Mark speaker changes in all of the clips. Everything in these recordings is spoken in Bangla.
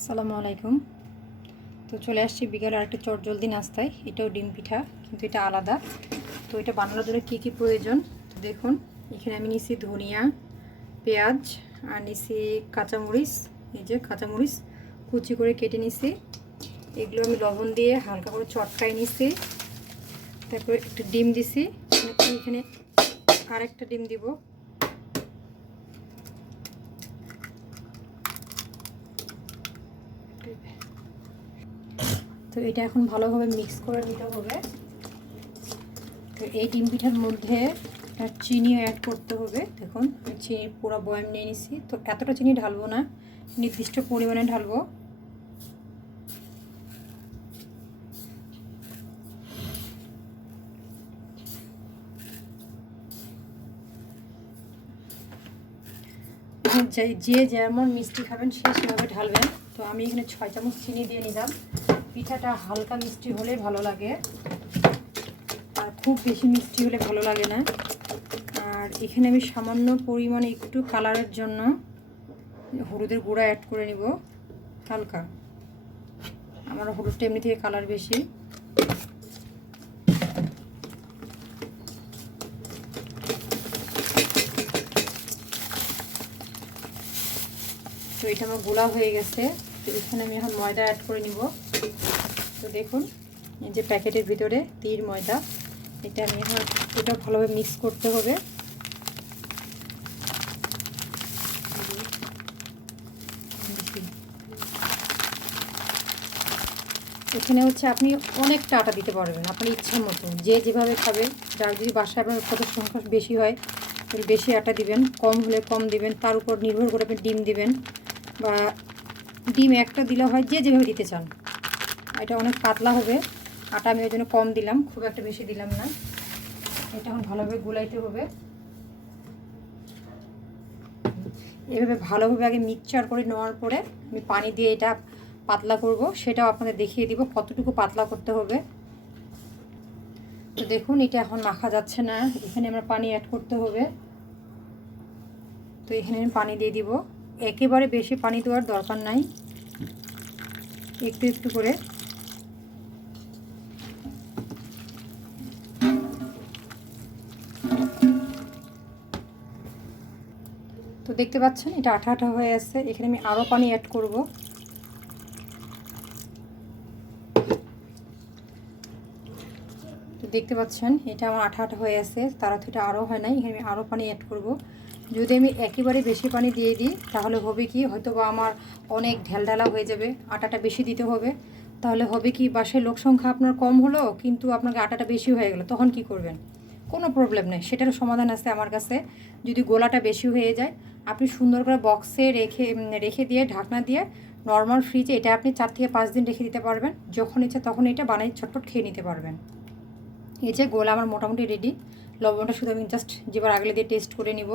Speaker 1: আসসালামু আলাইকুম। তো চলে আসছি বিকেলে আরেকটা চট জলদি নাস্তায়। এটাও ডিম পিঠা, কিন্তু এটা আলাদা। তো এটা বানানোর জন্য কী কী প্রয়োজন? তো দেখুন, এখানে আমি নিছি ধনিয়া, পেঁয়াজ, আর নিছি কাঁচামরিচ। এই যে কাঁচামরিচ, কুচি করে কেটে নিছি এগুলো আমি লবণ দিয়ে হালকা করে চটকাই নিছি তারপরে একটু ডিম দিছি। এখানে আরেকটা ডিম দিব। তো এটা এখন ভালোভাবে মিক্স করে নিতে হবে। তো এই ডিম পিঠার মধ্যে চিনি অ্যাড করতে হবে। দেখুন চিনি পুরো বয়াম নিয়ে নিছি। তো এতটা চিনি ঢালবো না, নির্দিষ্ট পরিমাণে ঢালবো। যে যে যেমন মিষ্টি খাবেন, সে সেভাবে ঢালবেন। তো আমি এখানে ছয় চামচ চিনি দিয়ে নিলাম। পিঠাটা হালকা মিষ্টি হলে ভালো লাগে। আর খুব বেশি মিষ্টি হলে ভালো লাগে না। আর এখানে আমি সামান্য পরিমাণে একটু কালারের জন্য হলুদের গুঁড়া অ্যাড করে নিব, হালকা। আমার হলুদটা এমনি থেকে কালার বেশি। তো এটা আমার গোলা হয়ে গেছে। তো এখানে আমি এখন ময়দা অ্যাড করে নিব। তো দেখুন, এই যে প্যাকেটের ভিতরে তীর ময়দা, এটা আমি এখন এটা ভালোভাবে মিক্স করতে হবে। এখানে হচ্ছে আপনি অনেকটা আটা দিতে পারবেন, আপনার ইচ্ছা মতো। যে যেভাবে খাবে, যার যদি বাসায় আপনার কত সংখ্যা বেশি হয়, তাহলে বেশি আটা দিবেন, কম হলে কম দিবেন, তার উপর নির্ভর করে আপনি ডিম দিবেন বা ডিম একটা দিলে হয় যে যেভাবে দিতে চান। এটা অনেক পাতলা হবে। আটা আমি ওই জন্য কম দিলাম, খুব একটা বেশি দিলাম না। এটা এখন ভালোভাবে গুলাইতে হবে। এভাবে ভালোভাবে আগে মিক্সচার করে নেওয়ার পরে আমি পানি দিয়ে এটা পাতলা করব। সেটাও আপনাদের দেখিয়ে দিব কতটুকু পাতলা করতে হবে। তো দেখুন, এটা এখন মাখা যাচ্ছে না। এখানে আমরা পানি অ্যাড করতে হবে। তো এখানে আমি পানি দিয়ে দিব। একেবারে বেশি পানি দেওয়ার দরকার নাই। একটু একটু করে। দেখতে পাচ্ছেন? এটা আঠা আঠা হয়ে আছে। এখানে আমি আরও পানি অ্যাড করব। দেখতে পাচ্ছেন, এটা আমার আঠা আঠা হয়ে আছে। তারা তো এটা আরও হয় নাই, এখানে আমি আরও পানি অ্যাড করব। যদি আমি একেবারে বেশি পানি দিয়ে দিই, তাহলে হবে কি হয়তো বা আমার অনেক ঢেলঢালা হয়ে যাবে। আটাটা বেশি দিতে হবে। তাহলে হবে কি, বাসায় লোক সংখ্যা আপনার কম হলো, কিন্তু আপনাকে আটাটা বেশি হয়ে গেলো। তখন কি করবেন? কোনো প্রবলেম নেই সেটারও সমাধান আছে আমার কাছে। যদি গোলাটা বেশি হয়ে যায় আপনি সুন্দর করে বক্সে রেখে রেখে দিয়ে ঢাকনা দিয়ে নর্মাল ফ্রিজে এটা আপনি চার থেকে পাঁচ দিন রেখে দিতে পারবেন। যখন ইচ্ছা তখন এটা বানাই ছটপট খেয়ে নিতে পারবেন। এই যে গোলা আমার মোটামুটি রেডি লবণটা শুধু আমি জাস্ট যেবার আগলে দিয়ে টেস্ট করে নিব।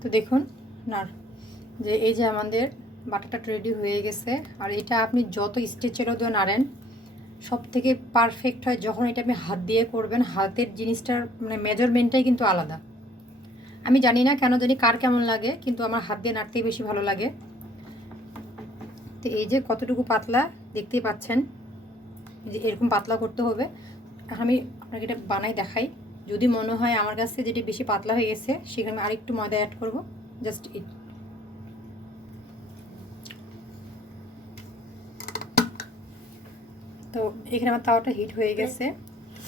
Speaker 1: তো দেখুন না যে এই যে আমাদের বাটারটা রেডি হয়ে গেছে আর এটা আপনি যত স্টেচেরও দিয়ে নাড়েন সব থেকে পারফেক্ট হয় যখন এটা আপনি হাত দিয়ে করবেন, হাতের জিনিসটার মানে মেজারমেন্টটাই কিন্তু আলাদা। আমি জানি না কেন জানি কার কেমন লাগে, কিন্তু আমার হাত দিয়ে নাড়তেই বেশি ভালো লাগে। তো এই যে কতটুকু পাতলা, দেখতেই পাচ্ছেন। যে এরকম পাতলা করতে হবে। আমি আপনাকে এটা বানাই দেখাই। যদি মনে হয় আমার কাছে যেটি বেশি পাতলা হয়ে গেছে, সেখানে আরেকটু ময়দা অ্যাড করব। জাস্ট তো এখানে আমার তাওয়াটা হিট হয়ে গেছে।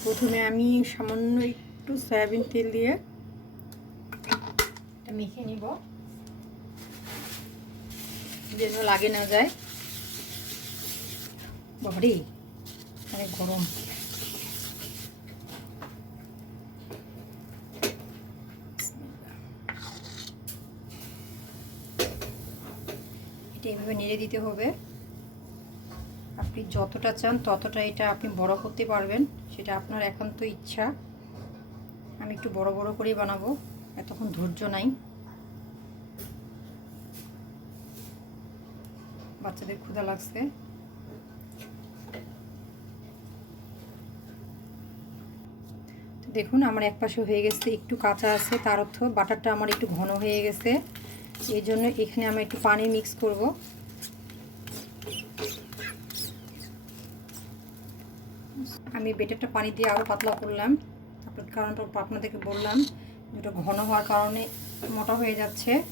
Speaker 1: প্রথমে আমি সামান্য একটু সয়াবিন তেল দিয়ে মেখে নিব। যেন লাগে না যায়। বড়ি? অনেক গরম। এটা এভাবে নেড়ে দিতে হবে। আপনি যতটা চান ততটা এটা আপনি বড় করতে পারবেন। সেটা আপনার একান্ত ইচ্ছা। আমি একটু বড় বড় করেই বানাবো। এতক্ষণ ধৈর্য নাই। বাচ্চাদের ক্ষুধা লাগছে। দেখুন, আমার এক পাশে হয়ে গেছে একটু কাঁচা আছে, তার অর্থ বাটারটা আমার একটু ঘন হয়ে গেছে। এই জন্য এখানে আমি একটু পানি মিক্স করব। আমি বেটারটা পানি দিয়ে আরও পাতলা করলাম। তারপর কারণটা আপনাদেরকে বললাম, যেটা ঘন হওয়ার কারণে মোটা হয়ে যাচ্ছে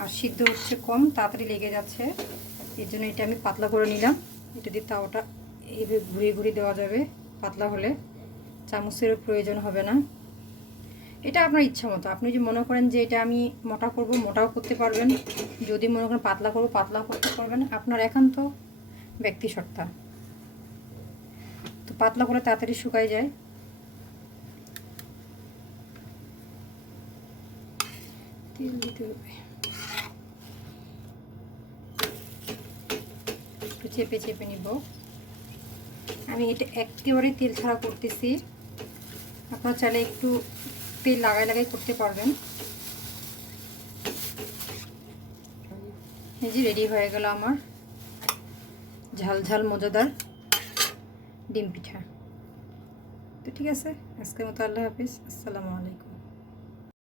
Speaker 1: আর সিদ্ধ হচ্ছে কম, তাড়াতাড়ি লেগে যাচ্ছে। এর জন্য এটা আমি পাতলা করে নিলাম। এটা দিয়ে তাওটা এইভাবে ঘুরিয়ে ঘুরিয়ে দেওয়া যাবে পাতলা হলে। চামচের প্রয়োজন হবে না। এটা আপনার ইচ্ছা মতো। আপনি যদি মনে করেন যে এটা আমি মোটা করব, মোটাও করতে পারবেন। যদি মনে করেন পাতলা করব, পাতলাও করতে পারবেন। আপনার একান্ত ব্যক্তি সত্তা পাতলা করে তাড়াতাড়ি শুকায় যায়। তেল দিতে হবে। একটু চেপে চেপে নিব। আমি এটা একেবারে তেল ছাড়া করতেছি। আপনারা চাইলে একটু তেল লাগাই লাগাই করতে পারবেন। এই যে রেডি হয়ে গেল আমার। ঝাল ঝাল মজাদার। ডিম পিঠা। তো ঠিক আছে আজকের মতো আল্লাহ হাফিজ। আসসালামু আলাইকুম।